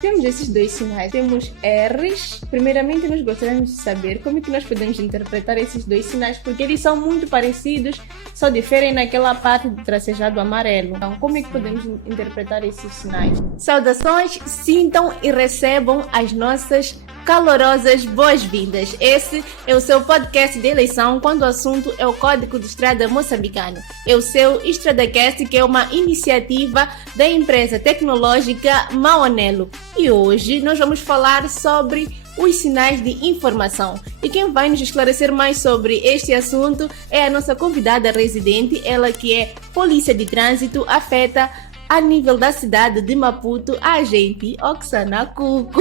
Temos esses dois sinais, temos R's. Primeiramente, nós gostaríamos de saber como é que nós podemos interpretar esses dois sinais, porque eles são muito parecidos, só diferem naquela parte do tracejado amarelo. Então, como é que podemos interpretar esses sinais? Saudações, sintam e recebam as nossas calorosas boas-vindas. Esse é o seu podcast de eleição quando o assunto é o Código de Estrada Moçambicano. É o seu EstradaCast, que é uma iniciativa da empresa tecnológica Maonelo. E hoje nós vamos falar sobre os sinais de informação. E quem vai nos esclarecer mais sobre este assunto é a nossa convidada residente, ela que é Polícia de Trânsito afeta a nível da cidade de Maputo, a agente Oksana Cuco.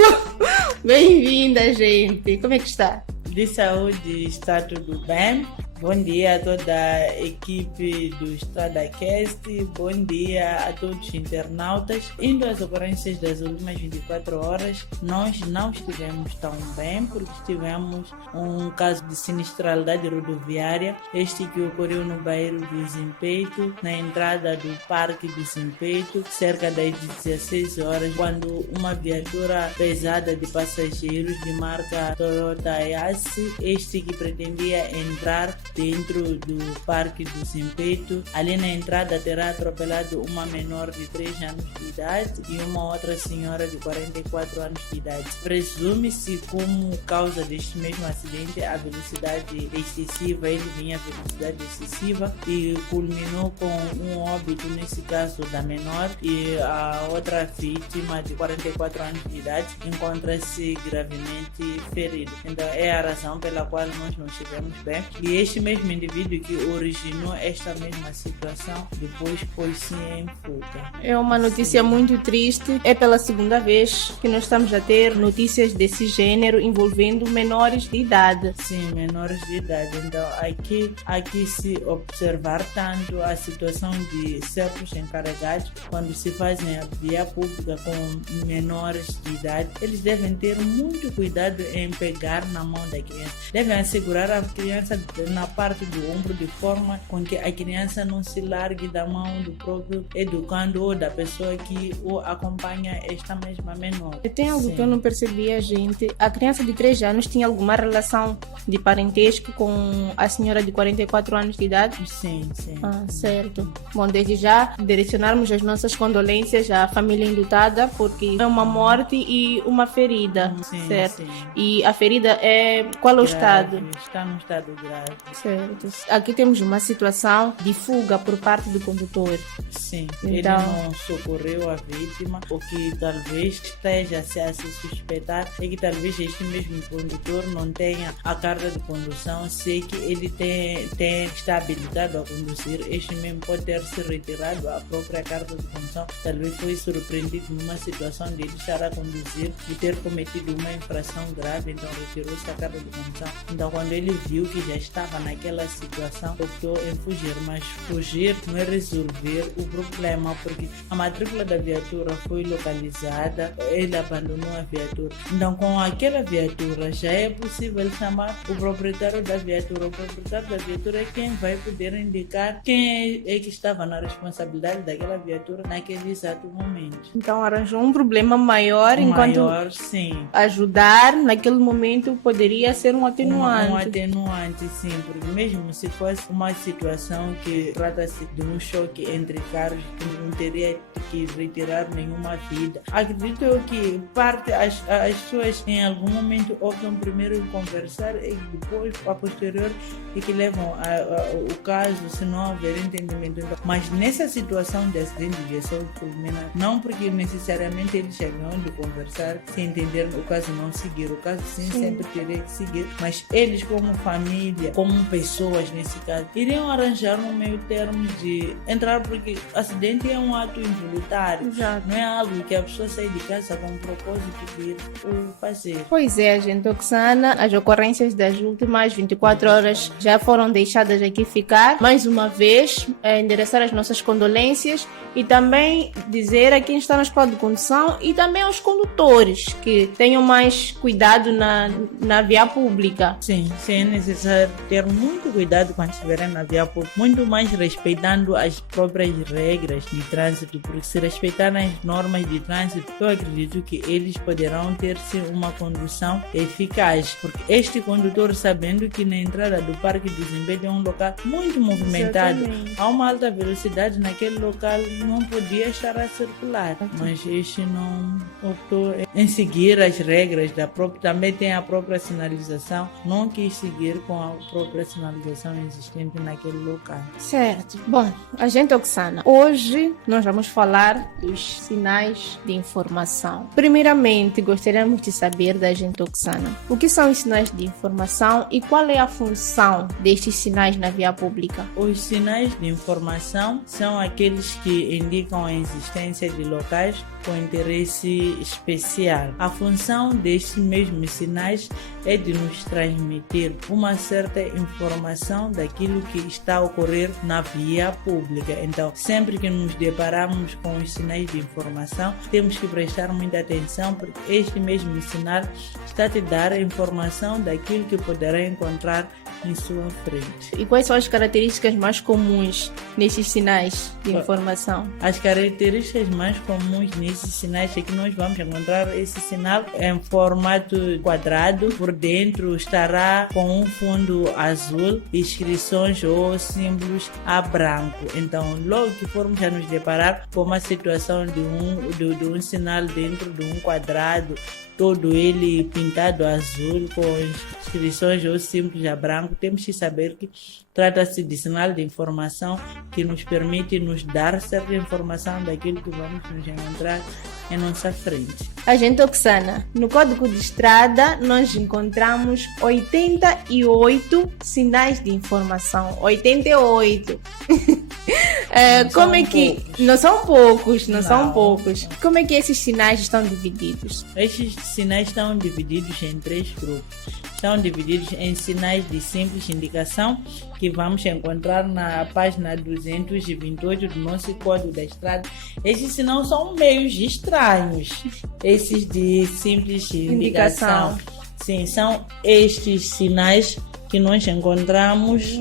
Bem-vinda, gente. Como é que está? De saúde, está tudo bem? Bom dia a toda a equipe do EstradaCast, bom dia a todos os internautas. Indo às ocorrências das últimas 24 horas, nós não estivemos tão bem porque tivemos um caso de sinistralidade rodoviária, este que ocorreu no bairro do Zimpeito, na entrada do Parque do Zimpeito, cerca das 16 horas, quando uma viatura pesada de passageiros de marca Toyota Yaris, este que pretendia entrar dentro do Parque do Zimpeito, ali na entrada terá atropelado uma menor de 3 anos de idade e uma outra senhora de 44 anos de idade. Presume-se como causa deste mesmo acidente a velocidade excessiva, ele vinha a velocidade excessiva e culminou com um óbito, nesse caso da menor, e a outra vítima de 44 anos de idade encontra-se gravemente ferida. Então é a razão pela qual nós não estivemos bem, e este mesmo indivíduo que originou esta mesma situação depois pôs-se em fuga. É uma notícia muito triste. É pela segunda vez que nós estamos a ter notícias desse gênero envolvendo menores de idade. Sim, menores de idade. Então aqui se observar tanto a situação de certos encarregados quando se fazem a via pública com menores de idade, eles devem ter muito cuidado em pegar na mão da criança. Devem assegurar a criança na parte do ombro de forma com que a criança não se largue da mão do próprio educando ou da pessoa que o acompanha, esta mesma menor. Tem algo que eu não percebia, gente. A criança de 3 anos tinha alguma relação de parentesco com a senhora de 44 anos de idade? Sim. Certo. Bom, desde já direcionarmos as nossas condolências à família enlutada, porque é uma morte e uma ferida, certo? Sim. E a ferida é qual é o estado? Está num estado grave. Certo. Aqui temos uma situação de fuga por parte do condutor. Sim, então, ele não socorreu a vítima, o que talvez esteja a se suspeitar é que talvez este mesmo condutor não tenha a carta de condução, sei que ele está habilitado a conduzir, este mesmo pode ter se retirado a própria carta de condução, talvez foi surpreendido numa situação de ele estar a conduzir e ter cometido uma infração grave, então retirou-se a carta de condução. Então quando ele viu que já estava naquela situação, optou em fugir, mas fugir não é resolver o problema, porque a matrícula da viatura foi localizada, ele abandonou a viatura. Então com aquela viatura já é possível chamar o proprietário da viatura. O proprietário da viatura é quem vai poder indicar quem é que estava na responsabilidade daquela viatura naquele exato momento. Então arranjou um problema maior, enquanto sim. Ajudar naquele momento poderia ser um atenuante. Um atenuante, sim, porque mesmo se fosse uma situação que trata-se de um choque entre carros que não teria que retirar nenhuma vida. Acredito que as pessoas em algum momento optam primeiro em conversar e depois, a posterior, é que levam o caso, se não houver entendimento. Mas nessa situação de acidente de viação fulminar, não porque necessariamente eles chegam de conversar, se entender o caso não seguir. O caso sim sempre teria que seguir, mas eles como família, como pessoas nesse caso, iriam arranjar um meio termo de entrar, porque acidente é um ato involuntário. Exato. Não é algo que a pessoa sai de casa com o propósito de ir fazer. Pois é, gente Oksana, as ocorrências das últimas 24 horas já foram deixadas aqui ficar. Mais uma vez, endereçar as nossas condolências e também dizer a quem está na escola de condução e também aos condutores que tenham mais cuidado na via pública. Sim, é necessário termos muito cuidado quando estiverem na via pública, muito mais respeitando as próprias regras de trânsito, porque se respeitarem as normas de trânsito, eu acredito que eles poderão ter sim uma condução eficaz, porque este condutor, sabendo que na entrada do Parque do Zimbe é um local muito movimentado, há uma alta velocidade naquele local, não podia estar a circular, mas este não optou em seguir as regras da própria, também tem a própria sinalização, não quis seguir com a própria sinalização existente naquele local. Certo. Bom, agente Oxana, hoje nós vamos falar dos sinais de informação. Primeiramente, gostaríamos de saber da agente Oxana o que são os sinais de informação e qual é a função destes sinais na via pública. Os sinais de informação são aqueles que indicam a existência de locais com interesse especial. A função destes mesmos sinais é de nos transmitir uma certa informação daquilo que está a ocorrer na via pública. Então, sempre que nos deparamos com os sinais de informação, temos que prestar muita atenção, porque este mesmo sinal está a te dar a informação daquilo que poderá encontrar em sua frente. E quais são as características mais comuns nesses sinais de informação? As características mais comuns nesses sinais é que nós vamos encontrar esse sinal em formato quadrado, por dentro estará com um fundo azul, inscrições ou símbolos a branco. Então, logo que formos a nos deparar com uma situação de um sinal dentro de um quadrado, todo ele pintado azul, com inscrições ou símbolos a branco, temos que saber que trata-se de sinal de informação que nos permite nos dar certa informação daquilo que vamos nos encontrar em nossa frente. Agente Oxana, no Código de Estrada nós encontramos 88 sinais de informação. 88. Como é que... Poucos. Não são poucos, não são poucos. Como é que esses sinais estão divididos? Esses sinais estão divididos em 3 grupos. São divididos em sinais de simples indicação, que vamos encontrar na página 228 do nosso Código da Estrada. Esses sinais são meio estranhos, esses de simples indicação. Sim, são estes sinais que nós encontramos.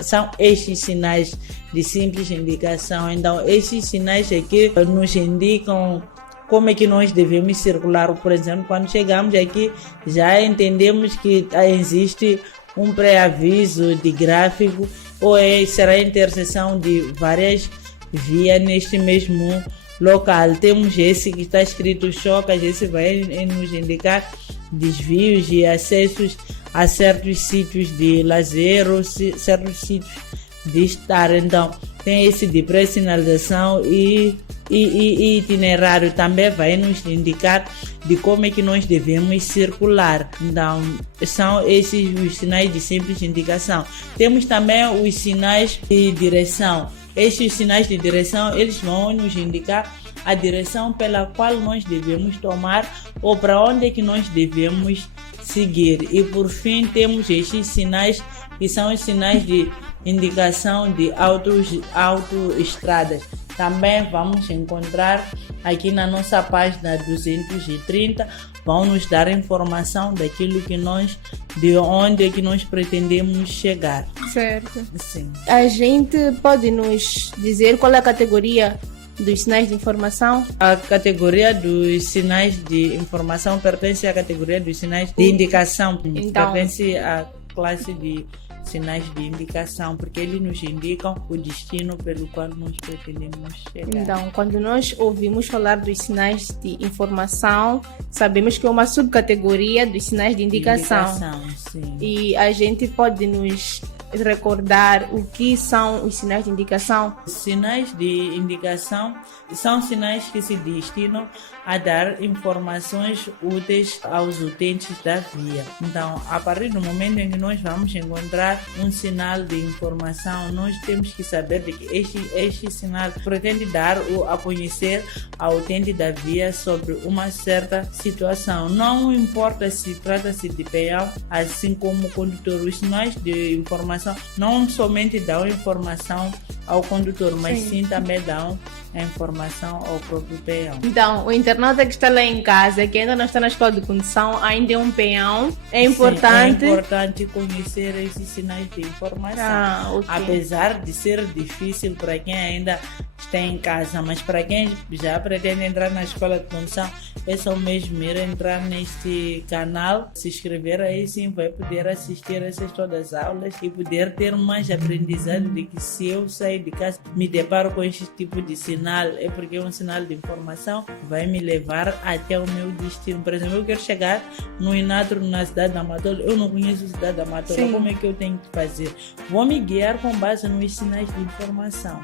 São estes sinais de simples indicação. Então, esses sinais aqui nos indicam como é que nós devemos circular. Por exemplo, quando chegamos aqui, já entendemos que existe um pré-aviso de gráfico ou será a interseção de várias vias neste mesmo local. Temos esse que está escrito chocas, esse vai nos indicar desvios e acessos a certos sítios de lazer ou certos sítios de estar. Então, tem esse de pré-sinalização e itinerário também vai nos indicar de como é que nós devemos circular. Então, são esses os sinais de simples indicação. Temos também os sinais de direção. Estes sinais de direção, eles vão nos indicar a direção pela qual nós devemos tomar ou para onde é que nós devemos seguir. E por fim, temos estes sinais que são os sinais de indicação de autoestradas. Também vamos encontrar aqui na nossa página 230, vão nos dar informação daquilo que de onde é que nós pretendemos chegar. Certo. Sim. A gente pode nos dizer qual é a categoria dos sinais de informação? A categoria dos sinais de informação pertence à categoria dos sinais de indicação. Então, pertence à classe de sinais de indicação, porque eles nos indicam o destino pelo qual nós pretendemos chegar. Então, quando nós ouvimos falar dos sinais de informação, sabemos que é uma subcategoria dos sinais de indicação. Sim. E a gente pode nos recordar o que são os sinais de indicação? Sinais de indicação são sinais que se destinam a dar informações úteis aos utentes da via. Então, a partir do momento em que nós vamos encontrar um sinal de informação, nós temos que saber de que este sinal pretende dar a conhecer ao utente da via sobre uma certa situação. Não importa se trata-se de peão, assim como condutor. Os sinais de informação não somente dão informação ao condutor, mas Sim. sim também dão a informação ao próprio peão. Então, o internauta que está lá em casa, que ainda não está na escola de condução, ainda é um peão, é Sim, importante. é importante conhecer esses sinais de informação. Ok. Apesar de ser difícil para quem ainda está em casa, mas para quem já pretende entrar na escola de condução, é só mesmo ir entrar neste canal, se inscrever aí sim, vai poder assistir essas todas as aulas e poder ter mais aprendizado de que se eu sair de casa, me deparo com este tipo de sinal, é porque é um sinal de informação que vai me levar até o meu destino. Por exemplo, eu quero chegar no Inatro, na cidade da Matola, eu não conheço a cidade da Matola, Sim. como é que eu tenho que fazer? Vou me guiar com base nos sinais de informação.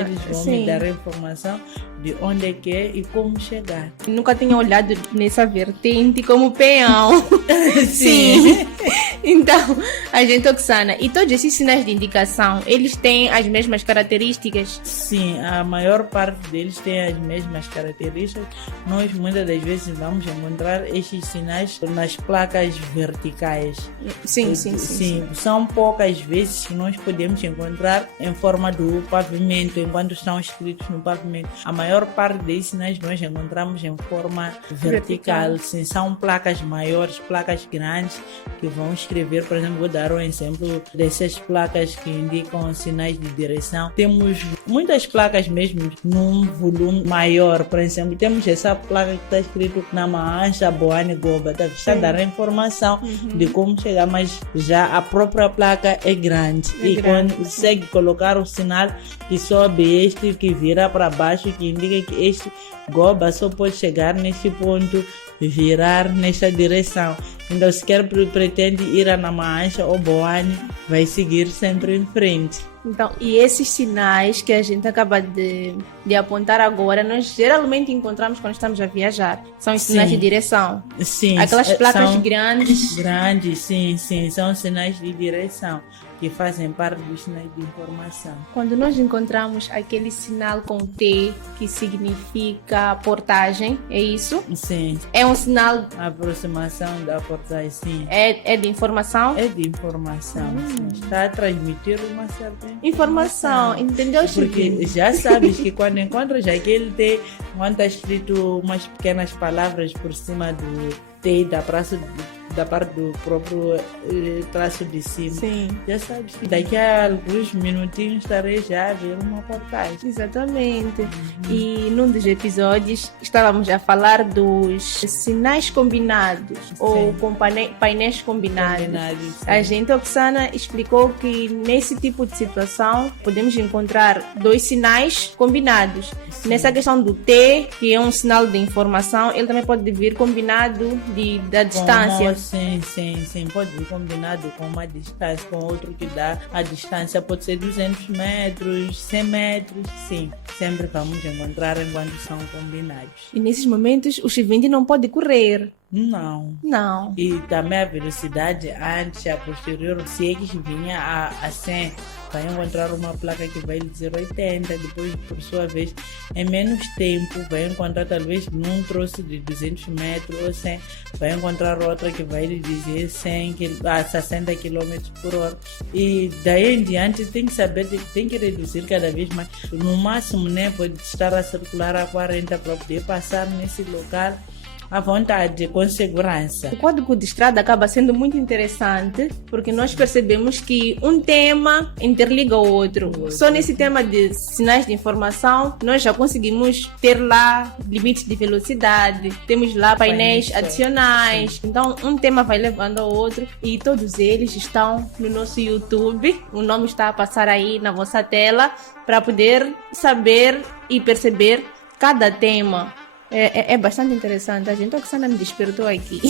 Eles vão me dar a informação de onde é que é e como chegar. Nunca tinha olhado nessa vertente como peão. Sim. Então, a gente Oxana, e todos esses sinais de indicação, eles têm as mesmas características? Sim, a maior parte deles tem as mesmas características. Nós muitas das vezes vamos encontrar estes sinais nas placas verticais. Sim. São poucas vezes que nós podemos encontrar em forma do pavimento, enquanto estão escritos no pavimento. A maior parte desses sinais nós encontramos em forma vertical. Sim, são placas maiores, placas grandes, que vão escrever, por exemplo, vou dar um exemplo dessas placas que indicam sinais de direção. Temos muitas placas mesmo num volume maior, por exemplo, temos essa placa que está escrito na Maancha, Boane, Goba, está a dar a informação de como chegar, mas já a própria placa é grande consegue colocar o sinal que sobe este, que vira para baixo, que indica que este Goba só pode chegar neste ponto, virar nesta direção. Então, se quer pretende ir a Namaancha ou Boane, vai seguir sempre em frente. Então, e esses sinais que a gente acaba de apontar agora, nós geralmente encontramos quando estamos a viajar. São os sinais de direção. Sim. Aquelas placas são grandes. Grandes, sim. São sinais de direção que fazem parte dos sinais de informação. Quando nós encontramos aquele sinal com T, que significa portagem, é isso? Sim. É um sinal... A aproximação da portagem, sim. É de informação? É de informação. Sim. Está a transmitir uma certa informação. Entendeu? Porque já sabes que quando encontras aquele T, quando está escrito umas pequenas palavras por cima do T da parte do próprio traço de cima. Sim. Já sabes que daqui a alguns minutinhos estarei já a ver uma portagem. Exatamente. E num dos episódios estávamos a falar dos sinais combinados, ou com painéis combinados. A gente, Oxana, explicou que nesse tipo de situação podemos encontrar dois sinais combinados. Sim. Nessa questão do T, que é um sinal de informação, ele também pode vir combinado da distância. Sim. Pode vir combinado com uma distância, com outro que dá a distância, pode ser 200 metros, 100 metros, sim. Sempre vamos encontrar enquanto são combinados. E nesses momentos o X20 não pode correr. Não. E também a velocidade antes, a posterior, se é que vinha a 100, vai encontrar uma placa que vai dizer 80, depois, por sua vez, em menos tempo, vai encontrar talvez num troço de 200 metros ou 100, vai encontrar outra que vai lhe dizer 60 km por hora. E daí em diante tem que saber, tem que reduzir cada vez mais. No máximo, né, pode estar a circular a 40 para poder passar nesse local à vontade, com segurança. O código de estrada acaba sendo muito interessante porque nós percebemos que um tema interliga o outro. Só nesse tema de sinais de informação, nós já conseguimos ter lá limites de velocidade, temos lá painéis adicionais. Sim. Então, um tema vai levando ao outro e todos eles estão no nosso YouTube. O nome está a passar aí na vossa tela para poder saber e perceber cada tema. É bastante interessante. A gente Oxana me despertou aqui.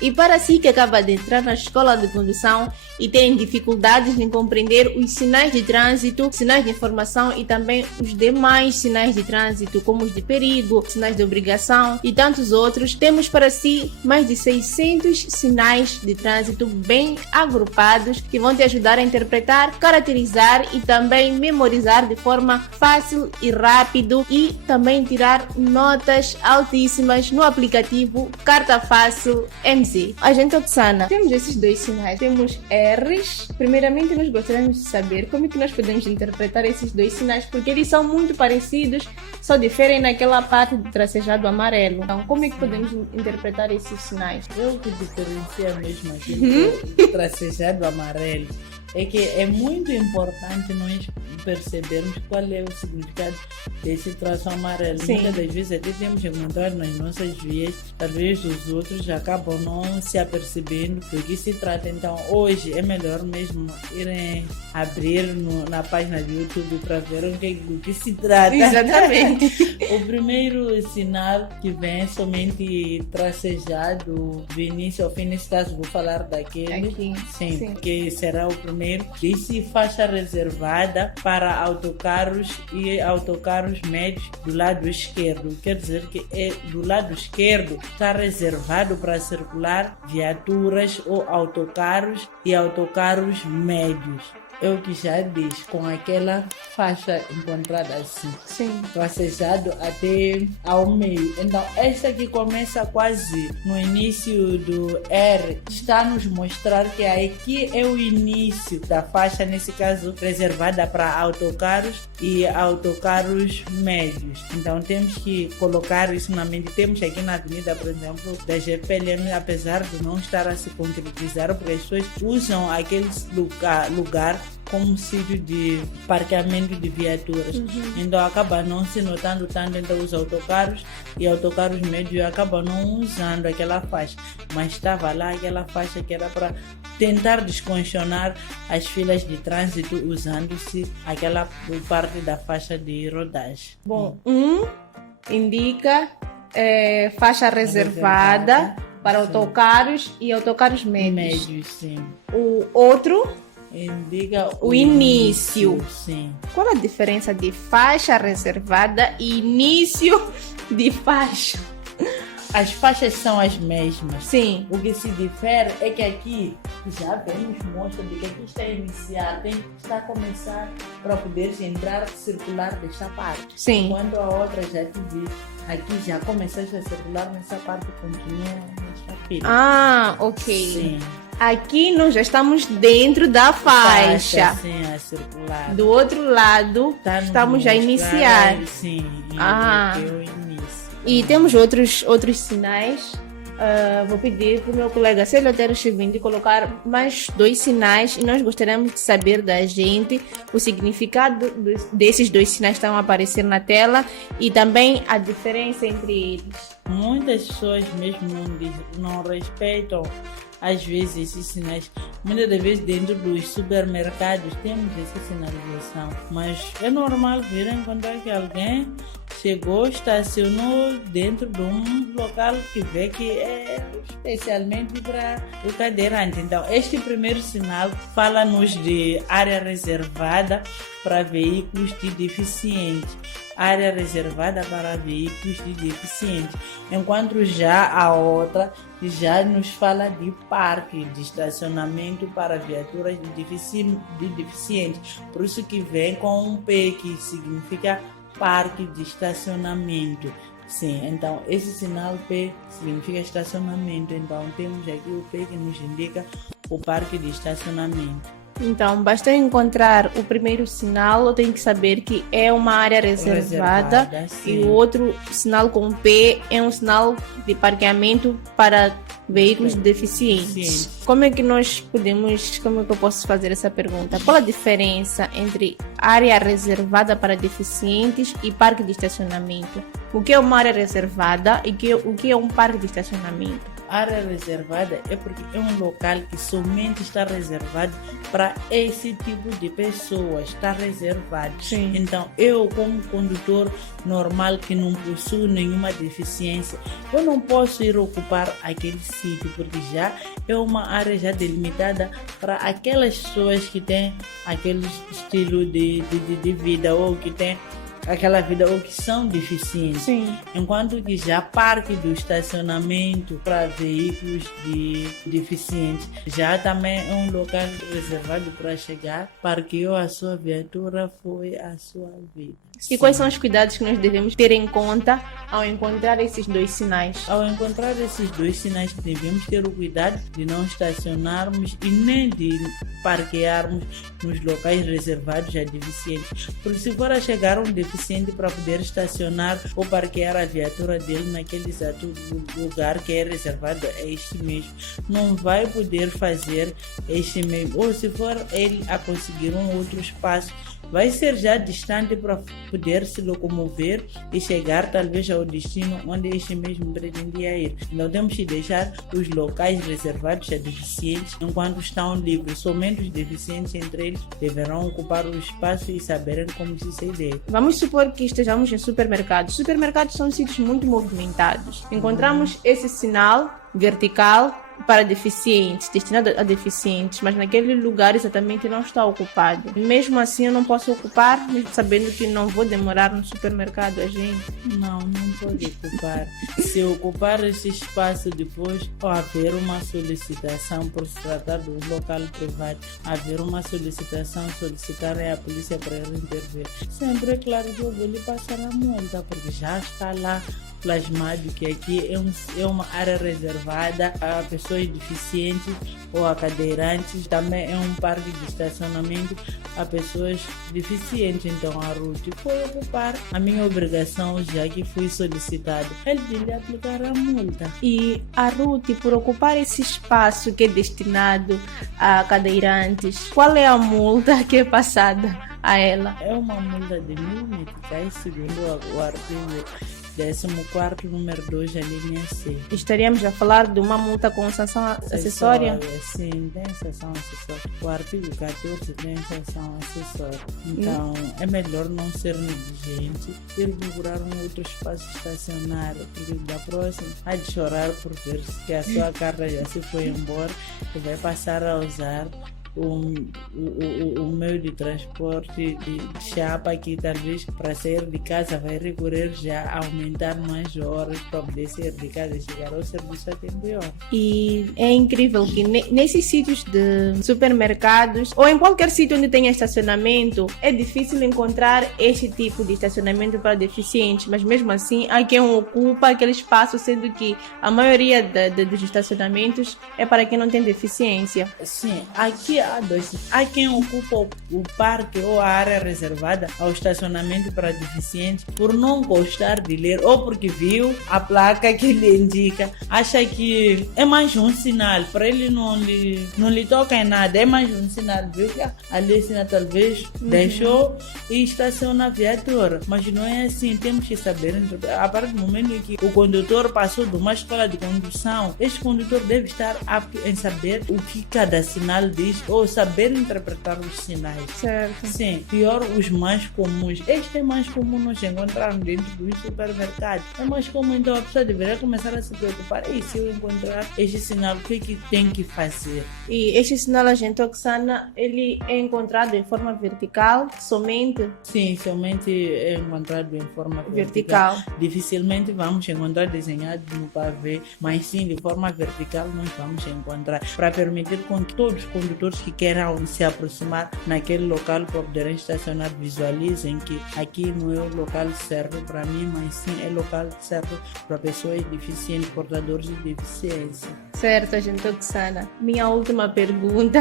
E para si que acaba de entrar na escola de condução e tem dificuldades em compreender os sinais de trânsito, sinais de informação e também os demais sinais de trânsito, como os de perigo, sinais de obrigação e tantos outros, temos para si mais de 600 sinais de trânsito bem agrupados que vão te ajudar a interpretar, caracterizar e também memorizar de forma fácil e rápido e também tirar notas altíssimas no aplicativo Carta Fácil MZ Kenzie, a gente Oksana, temos esses dois sinais, temos R's. Primeiramente, nós gostaríamos de saber como é que nós podemos interpretar esses dois sinais, porque eles são muito parecidos, só diferem naquela parte do tracejado amarelo. Então, como é que podemos interpretar esses sinais? O que diferencia mesmo aqui do tracejado amarelo é que é muito importante nós percebermos qual é o significado desse traço amarelo. Sim. Muitas das vezes até temos encontrado nas nossas vias, talvez os outros acabam não se apercebendo do que se trata. Então hoje é melhor mesmo irem abrir na página do YouTube para ver do que se trata. Exatamente. O primeiro sinal que vem é somente tracejado do início ao fim, nesse caso vou falar daquele. Aqui. Sim, que será o primeiro. Diz-se faixa reservada para autocarros e autocarros médios do lado esquerdo. Quer dizer que do lado esquerdo está reservado para circular viaturas ou autocarros e autocarros médios. É o que já diz, com aquela faixa encontrada assim, Sim. tracejado até ao meio. Então, esta que começa quase no início do R, está a nos mostrar que aqui é o início da faixa, nesse caso, reservada para autocarros e autocarros médios. Então, temos que colocar isso na mente. Temos aqui na avenida, por exemplo, da GPLM, apesar de não estar a se concretizar, porque as pessoas usam aquele lugar como sítio de parqueamento de viaturas. Então acaba não se notando tanto entre os autocarros e autocarros médios acabam não usando aquela faixa, mas estava lá aquela faixa que era para tentar descongestionar as filas de trânsito usando-se aquela parte da faixa de rodagem. Bom, indica faixa reservada para autocarros e autocarros médios. Médios, sim. O outro indica o início. Sim. Qual a diferença de faixa reservada e início de faixa? As faixas são as mesmas. Sim. O que se difere é que aqui já vemos mostra de que aqui está a iniciar, está a começar para poder entrar, circular desta parte. Sim. Enquanto a outra já te diz, aqui já começaste a circular nessa parte e continua nesta fila. Ah, ok. Sim. Aqui nós já estamos dentro da faixa. Sim, a circular. Do outro lado, estamos a iniciar. Sim, Ah. é o início. E temos outros sinais. Vou pedir para o meu colega Celotero Chivindi colocar mais dois sinais e nós gostaríamos de saber da gente o significado desses dois sinais que estão a aparecer na tela e também a diferença entre eles. Muitas pessoas mesmo não respeitam às vezes esses sinais. Muitas das vezes dentro dos supermercados temos essa sinalização, mas é normal vir encontrar que alguém chegou, estacionou dentro de um local que vê que é especialmente para o cadeirante. Então, este primeiro sinal fala-nos de área reservada para veículos de deficientes. Área reservada para veículos de deficientes. Enquanto já a outra já nos fala de parque, de estacionamento para viaturas de deficientes. Por isso que vem com um P, que significa parque de estacionamento. Sim, então esse sinal P significa estacionamento. Então temos aqui o P que nos indica o parque de estacionamento. Então, basta encontrar o primeiro sinal, eu tenho que saber que é uma área reservada e o outro sinal com P é um sinal de parqueamento para veículos deficientes. Como é que como é que eu posso fazer essa pergunta? Qual a diferença entre área reservada para deficientes e parque de estacionamento? O que é uma área reservada e o que é um parque de estacionamento? Área reservada é porque é um local que somente está reservado para esse tipo de pessoas, está reservado. Sim. Então, eu como condutor normal que não possuo nenhuma deficiência, eu não posso ir ocupar aquele sítio, porque já é uma área já delimitada para aquelas pessoas que têm aquele estilo de vida ou que têm aquela vida ou que são deficientes. Sim. Enquanto que já parque do estacionamento para veículos de deficientes já também é um local reservado para chegar, parqueou a sua viatura, foi a sua vida. E quais são os cuidados que nós devemos ter em conta ao encontrar esses dois sinais? Ao encontrar esses dois sinais, devemos ter o cuidado de não estacionarmos e nem de parquearmos nos locais reservados a deficientes. Porque se for a chegar um deficiente para poder estacionar ou parquear a viatura dele naquele exato lugar que é reservado a este mesmo, não vai poder fazer este mesmo. Ou se for ele a conseguir um outro espaço, vai ser já distante para poder se locomover e chegar talvez ao destino onde este mesmo pretendia ir. Então temos que deixar os locais reservados a deficientes enquanto estão livres. Somente os deficientes entre eles deverão ocupar o espaço e saberem como se ceder. Vamos supor que estejamos em supermercados. Supermercados são sítios muito movimentados. Encontramos esse sinal vertical para deficientes, destinado a deficientes, mas naquele lugar exatamente não está ocupado. Mesmo assim eu não posso ocupar, mesmo sabendo que não vou demorar no supermercado, a gente. Não pode ocupar. Se ocupar esse espaço depois, ou haver uma solicitação por se tratar de um local privado, haver uma solicitação, solicitarem a polícia para ele intervir. Sempre é claro que eu vou lhe passar a multa, porque já está lá plasmado que aqui é uma área reservada a pessoas deficientes ou a cadeirantes. Também é um parque de estacionamento a pessoas deficientes. Então a Ruth foi ocupar a minha obrigação, já que fui solicitado. Ele lhe aplicar a multa. E a Ruth, por ocupar esse espaço que é destinado a cadeirantes, qual é a multa que é passada a ela? É uma multa de 1.000 meticais, segundo o artigo 14º, número 2, a linha C. Estaríamos a falar de uma multa com sanção acessória? Sim, tem sanção acessória. O artigo 14 tem sanção acessória. Então, é melhor não ser negligente e procurar um outro espaço estacionário, porque da próxima há de chorar por ver que a sua carga já se foi embora e vai passar a usar o meio de transporte de chapa, que talvez para sair de casa vai recorrer já a aumentar mais horas para poder sair de casa e chegar ao serviço a tempo e hora. E é incrível que nesses sítios de supermercados ou em qualquer sítio onde tenha estacionamento, é difícil encontrar este tipo de estacionamento para deficientes, mas mesmo assim há quem ocupa aquele espaço, sendo que a maioria dos estacionamentos é para quem não tem deficiência. Sim, aqui há quem ocupa o parque ou a área reservada ao estacionamento para deficientes por não gostar de ler ou porque viu a placa que lhe indica, acha que é mais um sinal, para ele não lhe toca em nada, é mais um sinal, viu que ali sinal talvez deixou e estaciona a viatura, mas não é assim. Temos que saber, a partir do momento em que o condutor passou de uma escola de condução, este condutor deve estar apto em saber o que cada sinal diz ou saber interpretar os sinais. Certo. Sim, pior os mais comuns. Este é mais comum nós encontrarmos dentro dos supermercados. É mais comum, então a pessoa deveria começar a se preocupar. E se eu encontrar este sinal, o que é que tem que fazer? E este sinal, agente Oksana, ele é encontrado em forma vertical somente? Sim, somente é encontrado em forma vertical. Dificilmente vamos encontrar desenhado no pavê, mas sim, de forma vertical nós vamos encontrar, para permitir que todos os condutores que queiram se aproximar naquele local para poderem estacionar, visualizem que aqui não é o local certo para mim, mas sim é o local certo para pessoas deficientes, portadores de deficiência. Certo, agente Oksana. Minha última pergunta,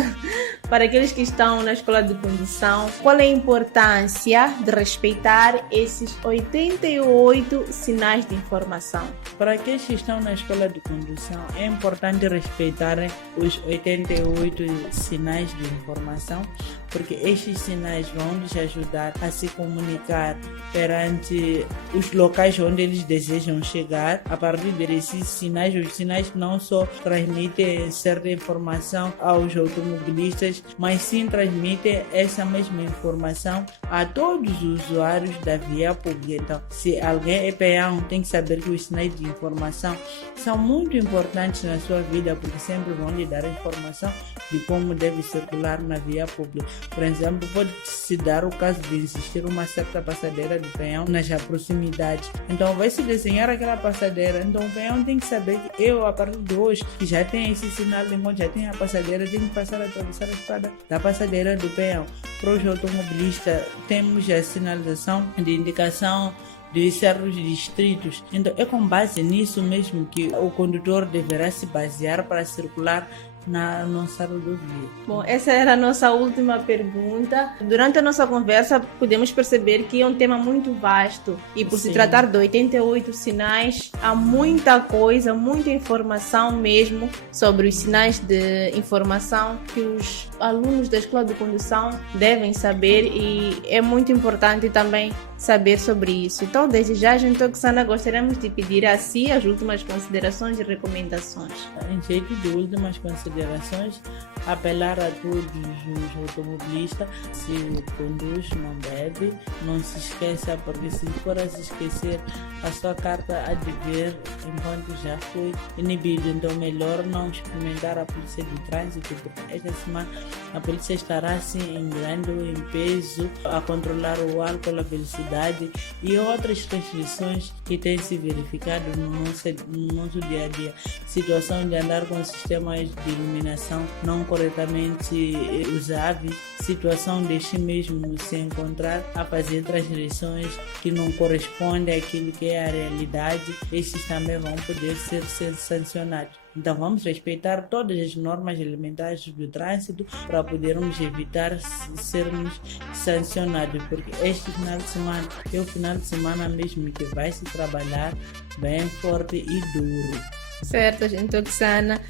para aqueles que estão na escola de condução, qual é a importância de respeitar esses 88 sinais de informação? Para aqueles que estão na escola de condução, é importante respeitarem os 88 sinais de informação, porque estes sinais vão lhes ajudar a se comunicar perante os locais onde eles desejam chegar. A partir desses sinais, os sinais não só transmitem certa informação aos automobilistas, mas sim transmitem essa mesma informação a todos os usuários da via pública. Então, se alguém é peão, tem que saber que os sinais de informação são muito importantes na sua vida, porque sempre vão lhe dar informação de como deve circular na via pública. Por exemplo, pode-se dar o caso de existir uma certa passadeira de peão nas proximidades. Então vai se desenhar aquela passadeira. Então o peão tem que saber que eu, a partir de hoje, que já tem esse sinal de encontro, já tem a passadeira, tem que passar a atravessar a estrada da passadeira do peão. Para os automobilistas, temos a sinalização de indicação de certos distritos. Então é com base nisso mesmo que o condutor deverá se basear para circular na nossa rodovia. Bom, essa era a nossa última pergunta. Durante a nossa conversa, podemos perceber que é um tema muito vasto e por se tratar de 88 sinais, há muita coisa, muita informação mesmo sobre os sinais de informação que os alunos da Escola de Condução devem saber e é muito importante também saber sobre isso. Então, desde já, gente Oksana, gostaríamos de pedir a si as últimas considerações e recomendações. Em jeito de últimas considerações, apelar a todos os automobilistas, se conduz, não bebe, não se esqueça, porque se for a se esquecer, a sua carta há de ver enquanto já foi inibido. Então, melhor não experimentar a polícia de trânsito, porque esta semana a polícia estará assim em grande ou em peso a controlar o álcool, a velocidade e outras restrições que têm se verificado no nosso dia a dia. Situação de andar com sistemas de iluminação não corretamente usáveis, situação de si mesmo se encontrar a fazer transgressões que não correspondem àquilo que é a realidade, esses também vão poder ser sancionados. Então vamos respeitar todas as normas elementares do trânsito para podermos evitar sermos sancionados, porque este final de semana é o final de semana mesmo que vai se trabalhar bem forte e duro. Certo, gente Oksana.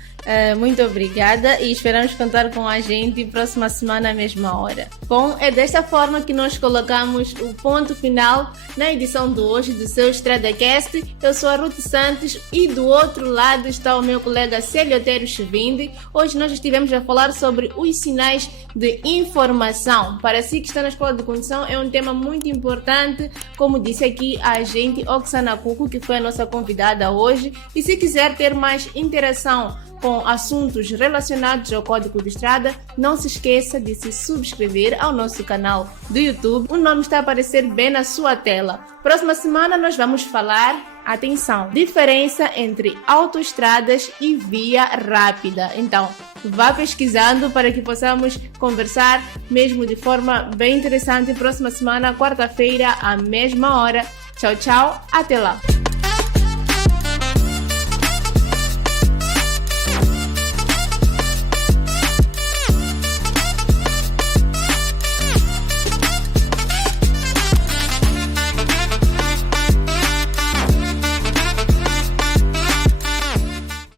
Muito obrigada e esperamos contar com a gente próxima semana à mesma hora. Bom, é desta forma que nós colocamos o ponto final na edição de hoje do seu EstradaCast. Eu sou a Ruth Santos e do outro lado está o meu colega Célio Otero Chivinde. Hoje nós estivemos a falar sobre os sinais de informação. Para si que está na Escola de Condução, é um tema muito importante, como disse aqui a agente Oksana Cuco, que foi a nossa convidada hoje. E se quiser ter mais interação com assuntos relacionados ao Código de Estrada, não se esqueça de se subscrever ao nosso canal do YouTube. O nome está a aparecer bem na sua tela. Próxima semana nós vamos falar, atenção, diferença entre autoestradas e via rápida. Então, vá pesquisando para que possamos conversar mesmo de forma bem interessante. Próxima semana, quarta-feira, à mesma hora. Tchau, tchau. Até lá.